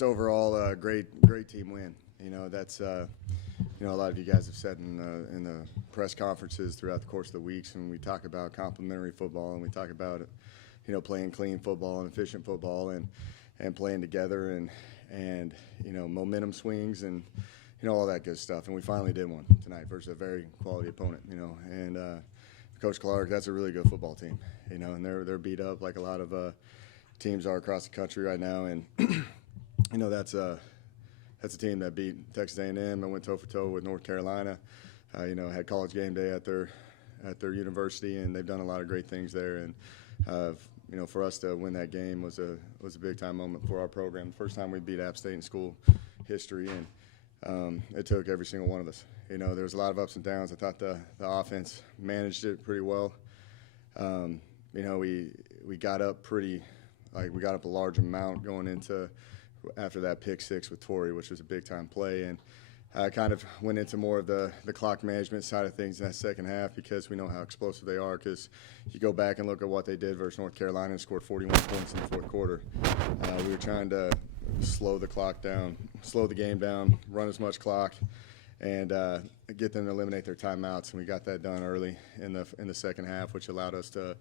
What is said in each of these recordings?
Just overall, great team win. That's a lot of you guys have said in the press conferences throughout the course of the weeks, and we talk about complementary football, and we talk about playing clean football and efficient football, and playing together, and momentum swings, and all that good stuff. And we finally did one tonight versus a very quality opponent. And Coach Clark, that's a really good football team. And they're beat up like a lot of teams are across the country right now, and that's a team that beat Texas A&M and went toe for toe with North Carolina. Had college game day at their university, and they've done a lot of great things there. And for us to win that game was a big time moment for our program. The first time we beat App State in school history, and it took every single one of us. There was a lot of ups and downs. I thought the offense managed it pretty well. We got up we got up a large amount going into after that pick six with Torrey, which was a big time play, and I kind of went into more of the clock management side of things in that second half, because we know how explosive they are. Because you go back and look at what they did versus North Carolina and scored 41 points in the fourth quarter. We were trying to slow the clock down, slow the game down, run as much clock, and get them to eliminate their timeouts. And we got that done early in the second half, which allowed us to,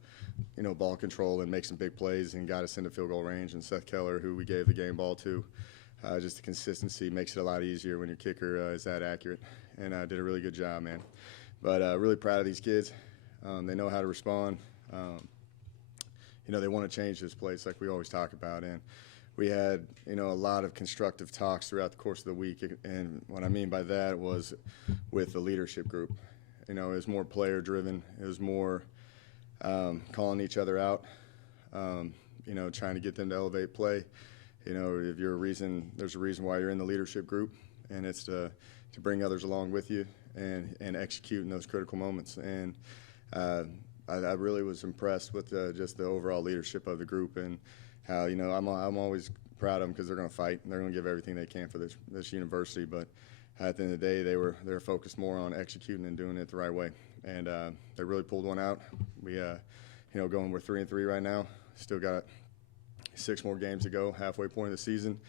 ball control and make some big plays, and got us into field goal range. And Seth Keller, who we gave the game ball to, just the consistency makes it a lot easier when your kicker is that accurate. And did a really good job, man. But really proud of these kids. They know how to respond. They want to change this place like we always talk about. And we had, a lot of constructive talks throughout the course of the week. And what I mean by that was with the leadership group. It was more player-driven. It was more calling each other out, trying to get them to elevate play. If you're there's a reason why you're in the leadership group, and it's to bring others along with you and execute in those critical moments. And I really was impressed with just the overall leadership of the group, and how, I'm always proud of them, because they're going to fight and they're going to give everything they can for this university. But at the end of the day, they were focused more on executing and doing it the right way, and they really pulled one out. We we're 3-3 right now. Still got 6 more games to go, halfway point of the season,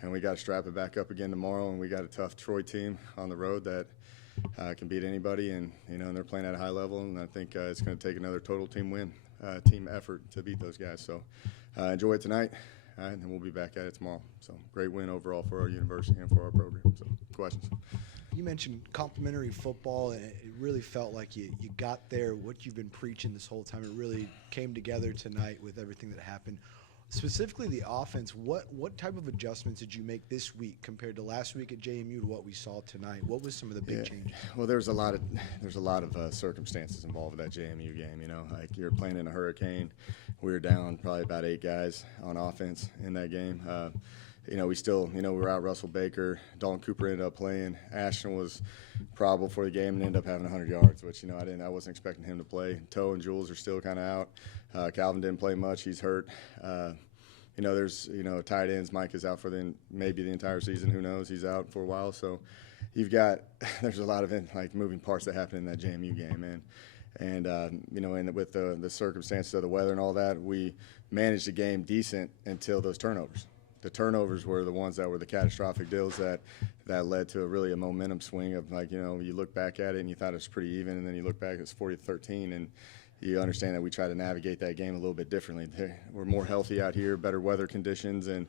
and we got to strap it back up again tomorrow. And we got a tough Troy team on the road that can beat anybody, and and they're playing at a high level. And I think it's going to take another total team win, team effort to beat those guys. So enjoy it tonight, and then we'll be back at it tomorrow. So great win overall for our university and for our program. So questions. You mentioned complimentary football, and it really felt like you got there, what you've been preaching this whole time. It really came together tonight with everything that happened. Specifically the offense, what type of adjustments did you make this week compared to last week at JMU to what we saw tonight? What was some of the big changes? Well, there's a lot of circumstances involved with that JMU game. Like you're playing in a hurricane. We were down probably about 8 guys on offense in that game. We still, we were out Russell Baker. Dalton Cooper ended up playing. Ashton was probable for the game and ended up having 100 yards, which, I wasn't expecting him to play. Toe and Jules are still kind of out. Calvin didn't play much. He's hurt. There's, tight ends. Mike is out for maybe the entire season. Who knows? He's out for a while. So there's a lot of moving parts that happen in that JMU game, man. And with the circumstances of the weather and all that, we managed the game decent until those turnovers. The turnovers were the ones that were the catastrophic deals that led to a momentum swing of you look back at it and you thought it was pretty even, and then you look back, it's 40-13, and you understand that we try to navigate that game a little bit differently. We're more healthy out here, better weather conditions, and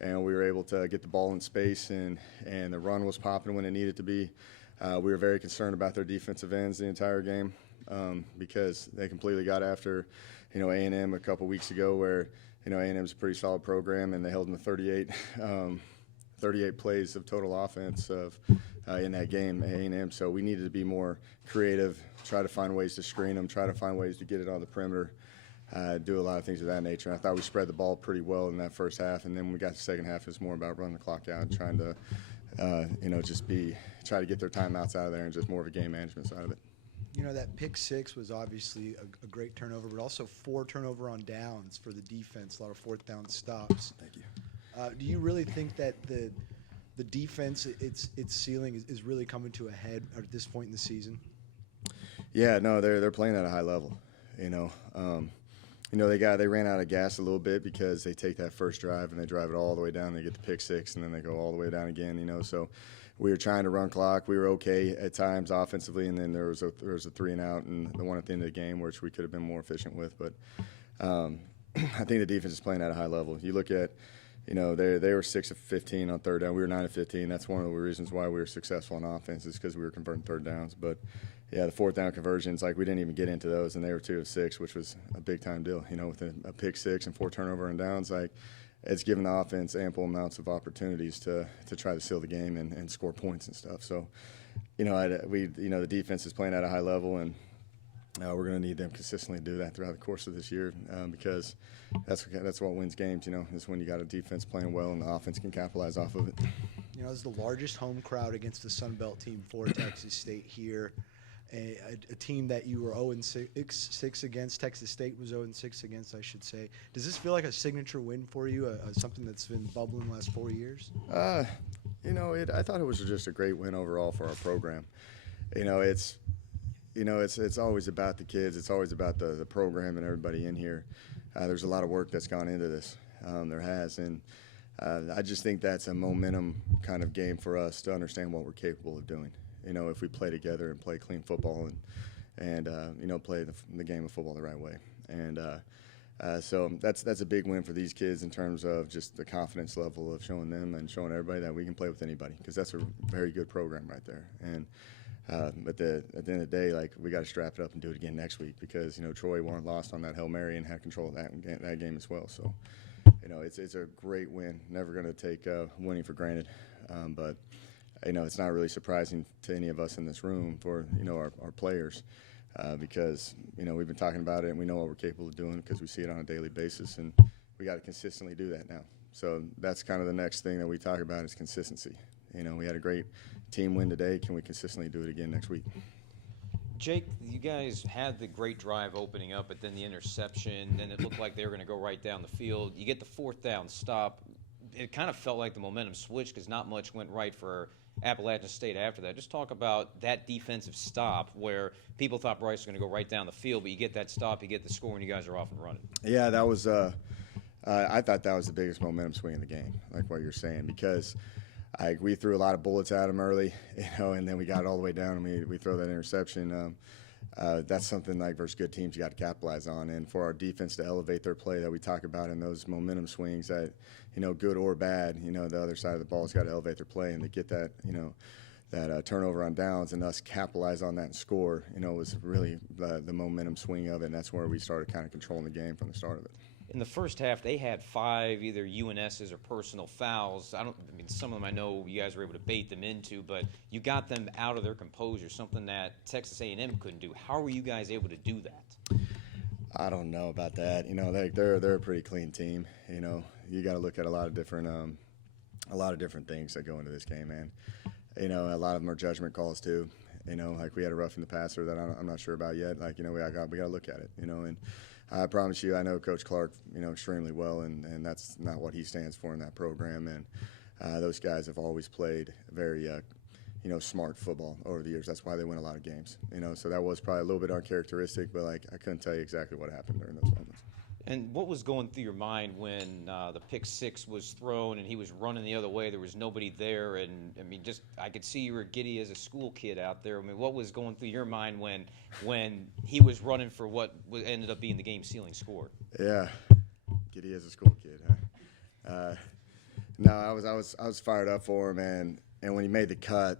we were able to get the ball in space, and the run was popping when it needed to be. We were very concerned about their defensive ends the entire game, because they completely got after A&M a couple weeks ago, where A&M's a pretty solid program, and they held them to 38 plays of total offense in that game, A&M. So we needed to be more creative, try to find ways to screen them, try to find ways to get it on the perimeter, do a lot of things of that nature. And I thought we spread the ball pretty well in that first half, and then when we got to the second half, it was more about running the clock out and trying to, try to get their timeouts out of there, and just more of a game management side of it. That pick six was obviously a great turnover, but also 4 turnover on downs for the defense, a lot of 4th down stops. Thank you. Do you really think that the defense, its ceiling is really coming to a head at this point in the season? Yeah, no, they're playing at a high level. they ran out of gas a little bit because they take that first drive and they drive it all the way down. They get the pick six and then they go all the way down again. So we were trying to run clock. We were okay at times offensively, and then there was a 3-and-out and the one at the end of the game, which we could have been more efficient with. But I think the defense is playing at a high level. You look at, they were 6 of 15 on third down. We were 9 of 15. That's one of the reasons why we were successful on offense, is because we were converting third downs. But yeah, the fourth down conversions, we didn't even get into those, and they were 2 of 6, which was a big time deal. With a pick six and 4 turnover and downs, it's given the offense ample amounts of opportunities to try to seal the game and score points and stuff. So, the defense is playing at a high level, and we're going to need them consistently to do that throughout the course of this year, because that's what wins games. Is when you got a defense playing well and the offense can capitalize off of it. It's the largest home crowd against the Sun Belt team for Texas State here. A team that you were 0-6 against. Texas State was 0-6 against, I should say. Does this feel like a signature win for you, something that's been bubbling the last 4 years? I thought it was just a great win overall for our program. It's always about the kids. It's always about the program and everybody in here. There's a lot of work that's gone into this. There has, and I just think that's a momentum kind of game for us to understand what we're capable of doing. If we play together and play clean football and play the game of football the right way. And so that's a big win for these kids in terms of just the confidence level of showing them and showing everybody that we can play with anybody, because that's a very good program right there. And at the end of the day, we got to strap it up and do it again next week, because Troy weren't lost on that Hail Mary and had control of that game as well. So it's a great win. Never going to take winning for granted, but it's not really surprising to any of us in this room for our players, because we've been talking about it and we know what we're capable of doing because we see it on a daily basis, and we got to consistently do that now. So that's kind of the next thing that we talk about is consistency. We had a great team win today. Can we consistently do it again next week? Jake, you guys had the great drive opening up, but then the interception, and it looked like they were going to go right down the field. You get the fourth down stop. It kind of felt like the momentum switched because not much went right for Appalachian State after that. Just talk about that defensive stop where people thought Bryce was going to go right down the field, but you get that stop, you get the score, and you guys are off and running. Yeah, that was I thought that was the biggest momentum swing in the game, like what you're saying, because we threw a lot of bullets at them early, and then we got it all the way down, and we throw that interception. That's something versus good teams you got to capitalize on, and for our defense to elevate their play that we talk about in those momentum swings, that good or bad, the other side of the ball's got to elevate their play, and to get that that turnover on downs and us capitalize on that and score, was really the momentum swing of it, and that's where we started kind of controlling the game from the start of it. In the first half, they had 5 either UNSs or personal fouls. Some of them I know you guys were able to bait them into, but you got them out of their composure, something that Texas A&M couldn't do. How were you guys able to do that? I don't know about that. They're a pretty clean team. You got to look at a lot of different things that go into this game, man. A lot of them are judgment calls too. We had a roughing the passer that I'm not sure about yet. We got to look at it. And I promise you, I know Coach Clark, extremely well, and that's not what he stands for in that program. And those guys have always played very, smart football over the years. That's why they win a lot of games. So that was probably a little bit uncharacteristic, but I couldn't tell you exactly what happened during those moments. And what was going through your mind when the pick six was thrown and he was running the other way? There was nobody there, and I could see you were giddy as a school kid out there. What was going through your mind when he was running for what ended up being the game-sealing score? Yeah, giddy as a school kid, huh? No, I was fired up for him, and when he made the cut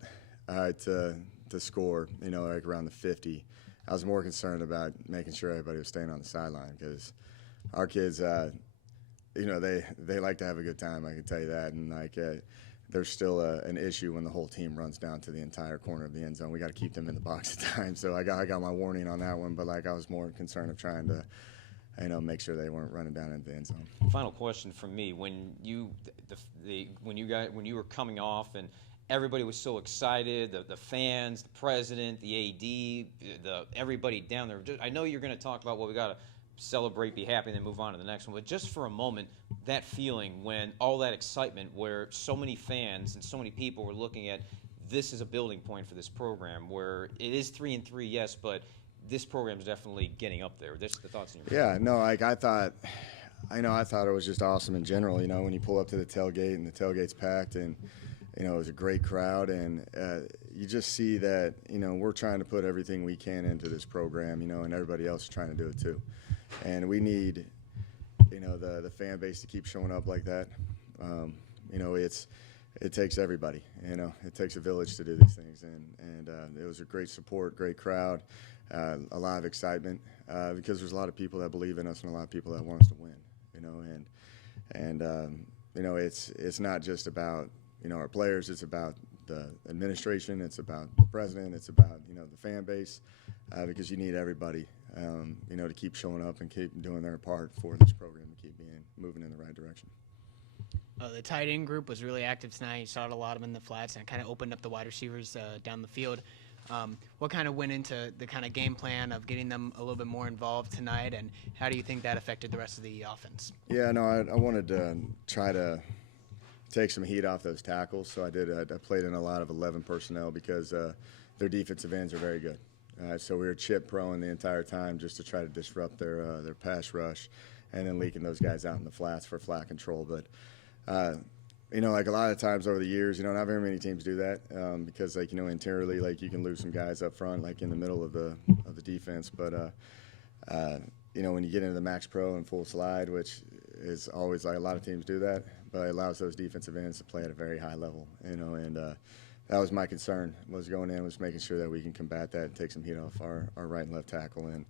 to score, around the 50, I was more concerned about making sure everybody was staying on the sideline, because our kids, they like to have a good time, I can tell you that. And there's still an issue when the whole team runs down to the entire corner of the end zone. We got to keep them in the box at times. So I got my warning on that one, but I was more concerned of trying to make sure they weren't running down into the end zone. Final question from me: when you were coming off and everybody was so excited, the fans, the president, the AD, everybody down there. I know you're going to talk about we got to celebrate, be happy, and then move on to the next one. But just for a moment, that feeling when all that excitement, where so many fans and so many people were looking at this as a building point for this program, where it is 3-3, yes, but this program's definitely getting up there. The thoughts in your Yeah, no, like I thought it was just awesome in general. You know, when you pull up to the tailgate and the tailgate's packed, and you know, it was a great crowd, and you just see that, you know, we're trying to put everything we can into this program, you know, and everybody else is trying to do it too. And we need, you know, the fan base to keep showing up like that. You know, it takes everybody, you know, it takes a village to do these things. And it was a great support, great crowd, a lot of excitement, because there's a lot of people that believe in us and a lot of people that want us to win, you know, and you know, it's not just about, you know, our players, it's about the administration, it's about the president, it's about, you know, the fan base, because you need everybody, you know, to keep showing up and keep doing their part for this program to keep moving in the right direction. The tight end group was really active tonight. You saw it a lot of them in the flats, and it kind of opened up the wide receivers down the field. What kind of went into the kind of game plan of getting them a little bit more involved tonight, and how do you think that affected the rest of the offense? Yeah, no, I wanted to try to take some heat off those tackles, so I did. I played in a lot of 11 personnel because their defensive ends are very good. So we were chip proing the entire time just to try to disrupt their pass rush, and then leaking those guys out in the flats for flat control. But you know, like a lot of times over the years, you know, not very many teams do that, because, like, you know, interiorly, like, you can lose some guys up front, like in the middle of the defense. But you know, when you get into the max pro and full slide, which is always, like, a lot of teams do that, but it allows those defensive ends to play at a very high level, you know. And that was my concern, was going in, was making sure that we can combat that and take some heat off our right and left tackle. And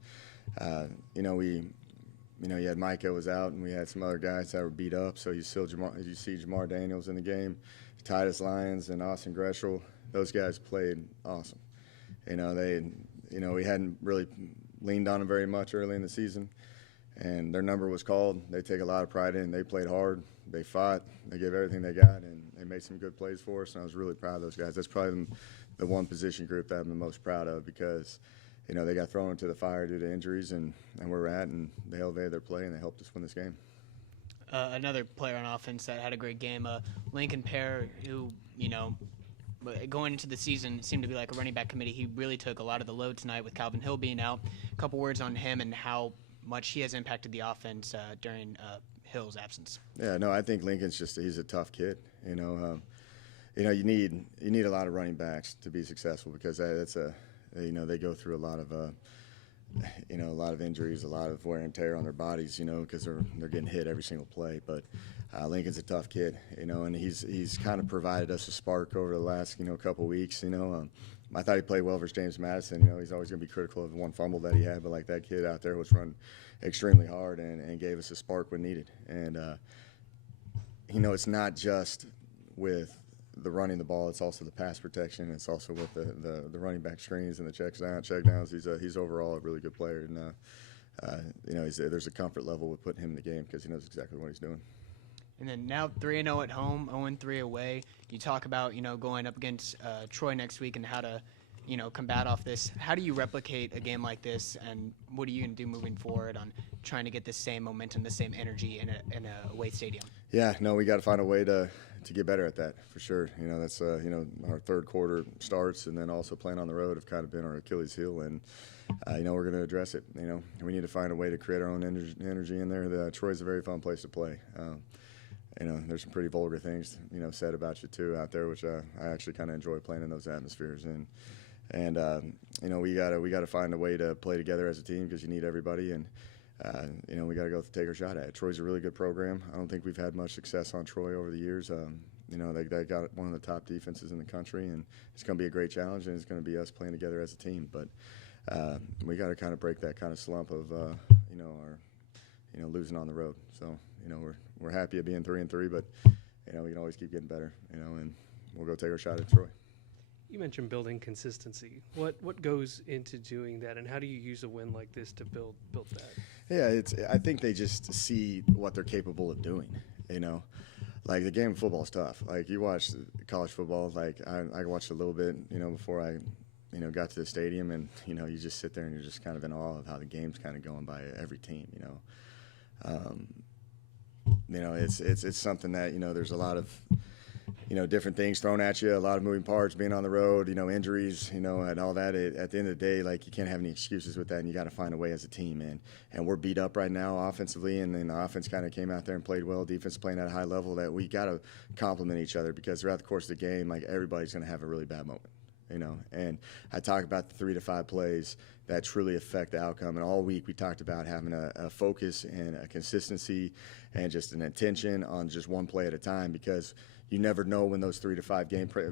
you know, you had Micah was out, and we had some other guys that were beat up. So you see Jamar Daniels in the game, Titus Lyons and Austin Greshel. Those guys played awesome. You know, we hadn't really leaned on them very much early in the season, and their number was called. They take a lot of pride in it. They played hard. They fought. They gave everything they got, and they made some good plays for us. And I was really proud of those guys. That's probably the one position group that I'm the most proud of, because you know, they got thrown into the fire due to injuries, and where we're at, and they elevated their play, and they helped us win this game. Another player on offense that had a great game, Lincoln Pear, who, you know, going into the season seemed to be like a running back committee. He really took a lot of the load tonight with Calvin Hill being out. A couple words on him and how much he has impacted the offense during Hill's absence. Yeah, no, I think Lincoln's he's a tough kid. You know, you need a lot of running backs to be successful, because you know, they go through a lot of injuries, a lot of wear and tear on their bodies, you know, because they're getting hit every single play. But Lincoln's a tough kid, you know, and he's kind of provided us a spark over the last, you know, couple weeks. You know, I thought he played well versus James Madison. You know, he's always going to be critical of the one fumble that he had, but like, that kid out there was running extremely hard and gave us a spark when needed. And you know, it's not just with the running the ball, it's also the pass protection. It's also with the running back screens and the check downs. He's overall a really good player, and you know, there's a comfort level with putting him in the game, because he knows exactly what he's doing. And then now 3-0 at home, 0-3 away. You talk about, you know, going up against Troy next week and how to, you know, combat off this. How do you replicate a game like this, and what are you going to do moving forward on trying to get the same momentum, the same energy in a away stadium? Yeah, no, we got to find a way to get better at that, for sure. You know, that's you know, our third quarter starts, and then also playing on the road have kind of been our Achilles heel, and you know, we're going to address it. You know, we need to find a way to create our own energy in there. Troy's a very fun place to play. You know, there's some pretty vulgar things, you know, said about you too out there, which I actually kind of enjoy playing in those atmospheres. And you know, we got to find a way to play together as a team, because you need everybody. And you know, we got to go take our shot at it. Troy's a really good program. I don't think we've had much success on Troy over the years. You know, they got one of the top defenses in the country, and it's going to be a great challenge, and it's going to be us playing together as a team. But we got to kind of break that kind of slump of you know, losing on the road. So you know, we're happy at being 3-3, but you know, we can always keep getting better. You know, and we'll go take our shot at Troy. You mentioned building consistency. What goes into doing that, and how do you use a win like this to build that? Yeah, I think they just see what they're capable of doing. You know, like, the game of football is tough. Like, you watch college football. Like, I watched a little bit, you know, before I, you know, got to the stadium, and you know, you just sit there and you're just kind of in awe of how the game's kind of going by every team. You know, it's something that, you know, there's a lot of, different things thrown at you, a lot of moving parts, being on the road, injuries, and all that. At the end of the day, like, you can't have any excuses with that, and you got to find a way as a team, man. And we're beat up right now offensively, and then the offense kind of came out there and played well. Defense playing at a high level. That we got to complement each other, because throughout the course of the game, like, everybody's going to have a really bad moment. And I talk about the 3 to 5 plays that truly affect the outcome. And all week we talked about having a focus and a consistency and just an attention on just one play at a time, because you never know when those 3 to 5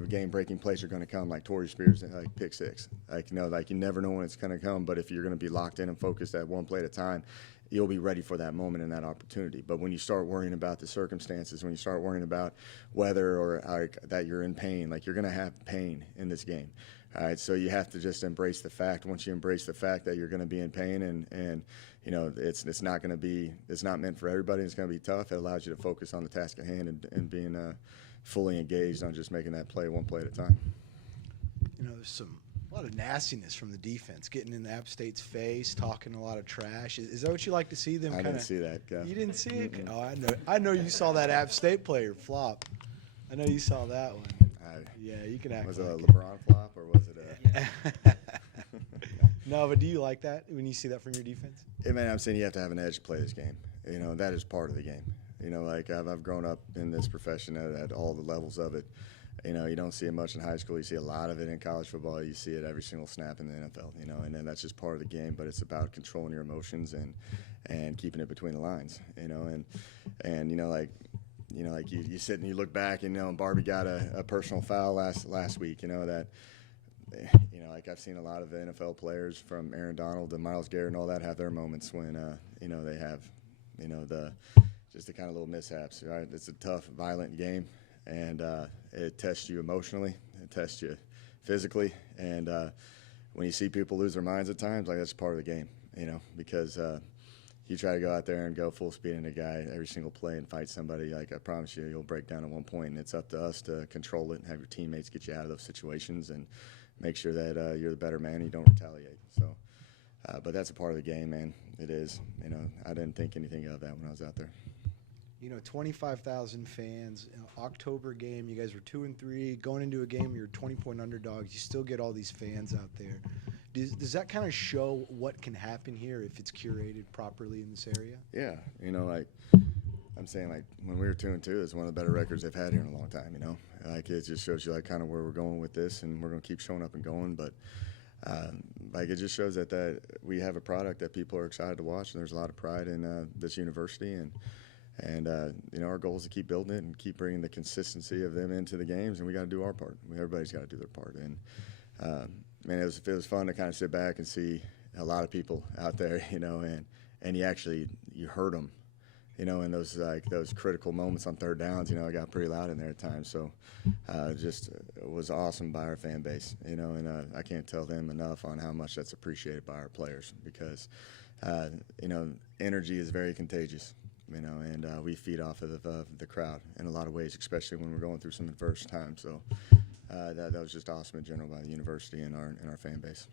game-breaking plays are going to come, like Torrey Spears, like pick 6. Like you never know when it's going to come. But if you're going to be locked in and focused at one play at a time, you'll be ready for that moment and that opportunity. But when you start worrying about the circumstances, when you start worrying about whether or that you're in pain, like, you're going to have pain in this game. All right, so you have to just embrace the fact. Once you embrace the fact that you're going to be in pain, and it's not going to be, it's not meant for everybody. It's going to be tough. It allows you to focus on the task at hand and being fully engaged on just making that play one play at a time. There's a lot of nastiness from the defense, getting in App State's face, talking a lot of trash. Is that what you like to see them? I didn't see that. You didn't see it? Mm-hmm. Oh, I know you saw that App State player flop. I know you saw that one. Yeah, you can act. Was like it a LeBron flop, or was it a? No, but do you like that when you see that from your defense? Yeah, man, I'm saying you have to have an edge to play this game. That is part of the game. Like, I've grown up in this profession at all the levels of it. You don't see it much in high school. You see a lot of it in college football. You see it every single snap in the NFL. And then that's just part of the game. But it's about controlling your emotions and keeping it between the lines. Like you sit and you look back, and Barbie got a personal foul last week. Like, I've seen a lot of the NFL players, from Aaron Donald to Myles Garrett and all that, have their moments when they have just the kind of little mishaps. Right? It's a tough, violent game, and it tests you emotionally, it tests you physically, and when you see people lose their minds at times, like, that's part of the game. Because you try to go out there and go full speed in a guy every single play and fight somebody, like, I promise you'll break down at one point, and it's up to us to control it and have your teammates get you out of those situations and make sure that you're the better man and you don't retaliate. So, but that's a part of the game, man. It is. I didn't think anything of that when I was out there. 25,000 fans, October game. You guys were 2-3, going into a game. You're 20-point underdogs. You still get all these fans out there. Does that kind of show what can happen here if it's curated properly in this area? Yeah, like, I'm saying, like, when we were 2-2, it's one of the better records they've had here in a long time. Like, it just shows you, like, kind of where we're going with this, and we're going to keep showing up and going. But like, it just shows that we have a product that people are excited to watch, and there's a lot of pride in this university, and our goal is to keep building it and keep bringing the consistency of them into the games, and we got to do our part. Everybody's got to do their part. And man, it was fun to kind of sit back and see a lot of people out there, and you heard them, in those critical moments on third downs. It got pretty loud in there at times. So it was awesome by our fan base, and I can't tell them enough on how much that's appreciated by our players, because energy is very contagious. And we feed off of the crowd in a lot of ways, especially when we're going through some adverse times. So that was just awesome in general by the university and our fan base.